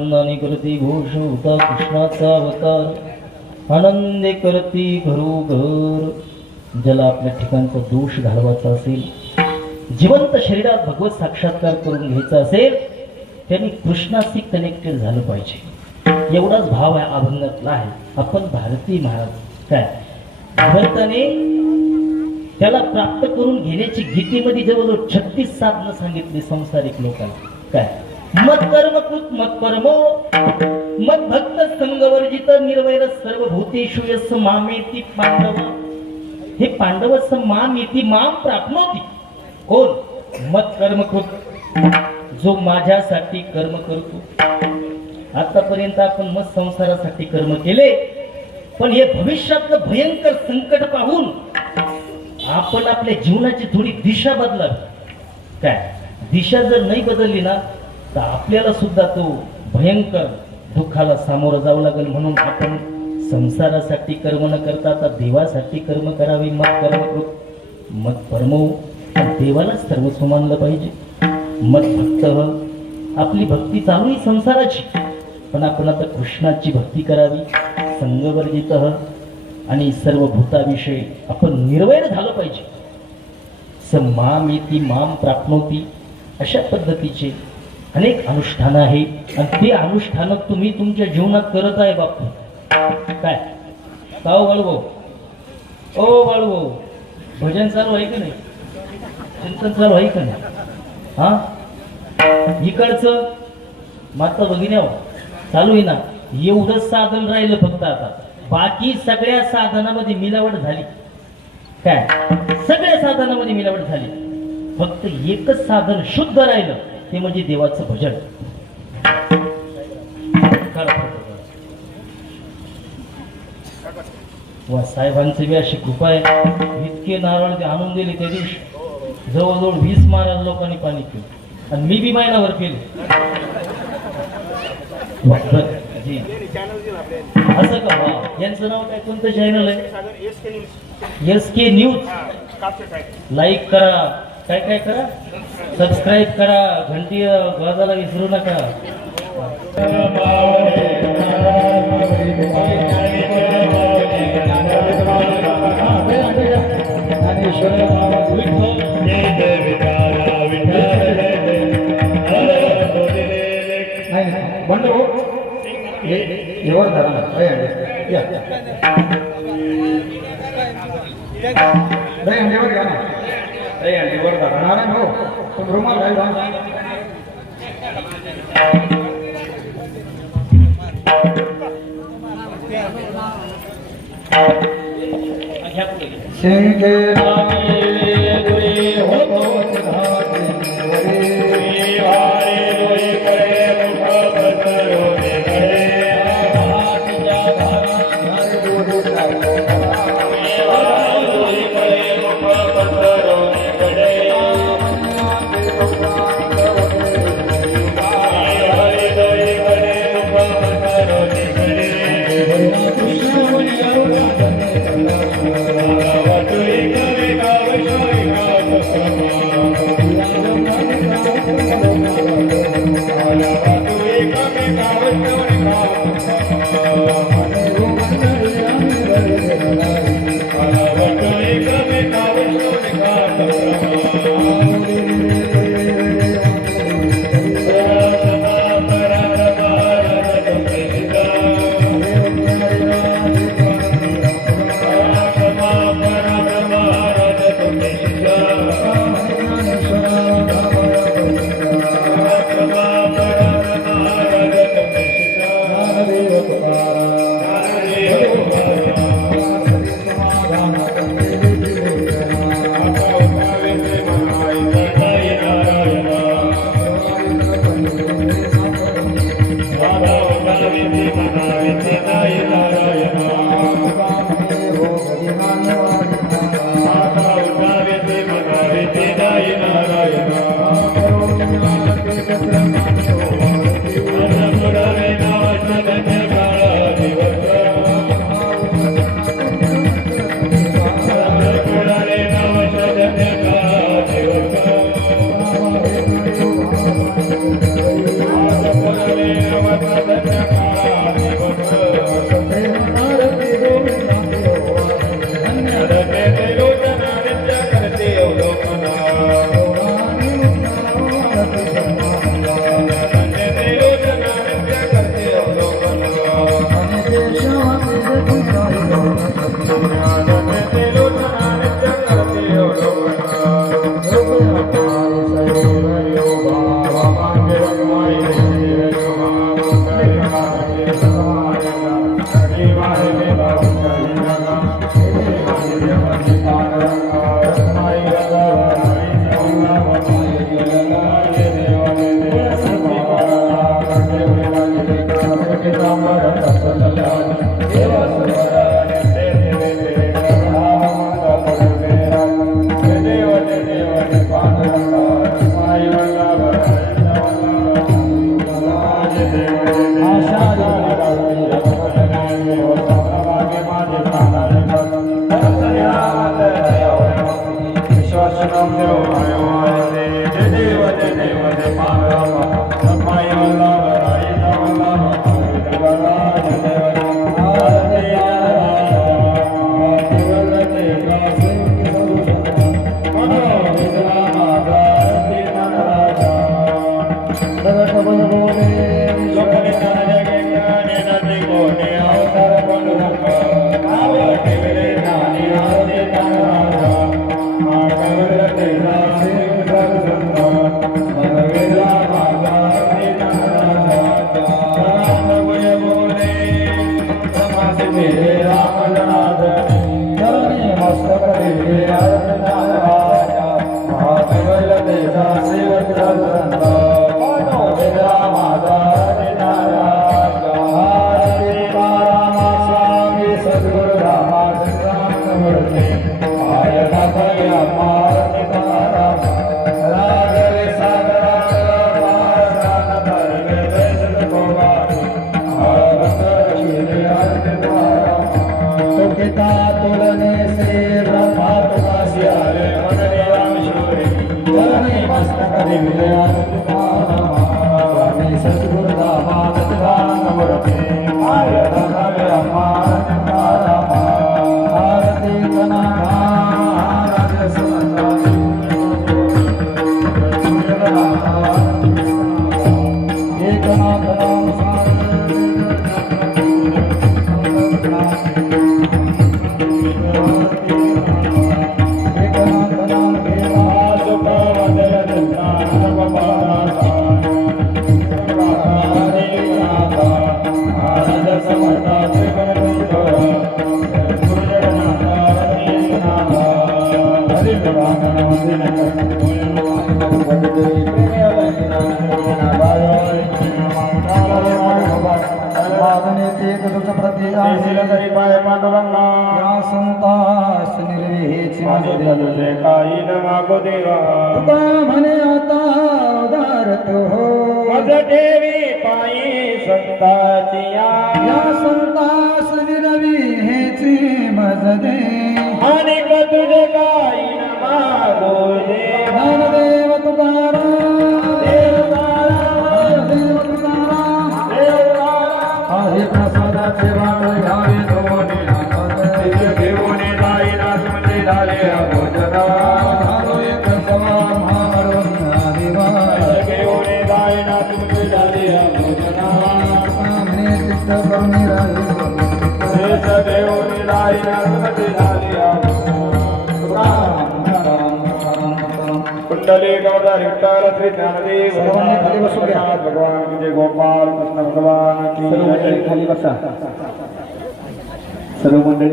आनंदाने करती घोष होता कृष्णाचा अवतार आनंदे करती घरोघर। ज्याला आपल्या ठिकाणचा दोष घालवायचा असेल, जिवंत शरीरात भगवत साक्षात्कार करून घ्यायचा असेल, त्यांनी कृष्णाशी कनेक्टेड झालं पाहिजे। एवढाच भाव आहे अभंगातला आहे। आपण भारतीय महाराज काय भगवंताने त्याला प्राप्त करून घेण्याची गीतेमध्ये जवळजवळ 36 साधनं सांगितली संसारिक लोकांना। काय मत कर्म कृत मत परमो मत भक्त संगवर्जित निर्वैर सर्व भूतेषु यस्य मामेति पांडव। हे पांडव मामेति माम प्राप्नोति। कोण? मत कर्म कृत, जो माझ्यासाठी कर्म करतो। आतापर्यंत आपण मत संसारासाठी कर्म केले, पण हे भविष्यातलं भयंकर संकट पाहून आपण आपल्या जीवनाची थोडी दिशा बदलावी। काय दिशा जर नाही बदलली ना, तर आपल्याला सुद्धा तो भयंकर दुःखाला सामोरं जावं लागेल। म्हणून आपण संसारासाठी कर्म न करता आता देवासाठी कर्म करावे। मत कर्म कृत मत परमो, देवाला सर्वस्व मानलं पाहिजे। मत भक्त, आपली भक्ती चालू आहे संसाराची, पण आपण आता कृष्णाची भक्ती करावी। संगवर्जित आणि सर्व भूताविषयी आपण निर्वैर झालं पाहिजे। मामेति माम प्राप्नोति, अशा पद्धतीचे अनेक अनुष्ठान आहे आणि ते अनुष्ठान तुम्ही तुमच्या जीवनात करत आहे बापू। काय गाव बाळवो, ओ बाळवो, भजन चालू आहे की नाही? चिंतन चालू आहे का नाही? हा इकडचं माता भगिन्या चालू आहे ना? एवढंच साधन राहिलं फक्त आता, बाकी सगळ्या साधनामध्ये मिलावट झाली। काय सगळ्या साधनामध्ये मिलावट झाली, फक्त एकच साधन शुद्ध राहिलं, ते म्हणजे देवाचं भजन। वा साहेबांची बी अशी कृपा आहे, इतके नारळ ते आणून दिले त्या दिवशी जवळजवळ 20 महाराज लोकांनी पाणी पिलं, आणि मी बी महिनाभर केले। असं का? यांचं नाव काय, कोणतं चॅनल आहे? SK news. लाईक करा, काय काय करा, सबस्क्राईब करा, घंटी वाजायला विसरू नका। Thank you. योग्यता तुलने से ब्रह्मा तुकासी आले मनने राम शिवरे चरणे मस्तक विलया स्वामी सद्गुरु दामा सदानंद मूर्ति आय धनवे अम्मा आरती कना राज समझाई एकनाथ नाम म्हणे आता उदार तो मज देवी पायी संताची या संतास विरवी हेची मज दे आणि तुझे काही न मागो दे ज्ञानदेव तुकाराम देव तुकाराम आहे प्रसादाचे वाट घ्यावे दोन्ही देवने जाई नाच म्हणजे झाले अभोजना एक समान महारून आदिवास देवने जाई नाच म्हणजे झाले अभोजना म्हणे चित्त करुणी राही देश देवने जाई नाच म्हणजे झाले अभोजना कुंडली गौरव विठ्ठल श्री ज्ञानदेव सर्वांनी खाली बसून घ्या. भगवान की जय गोपाल कृष्ण भगवान की जय. खाली बसा सर्व मंडळी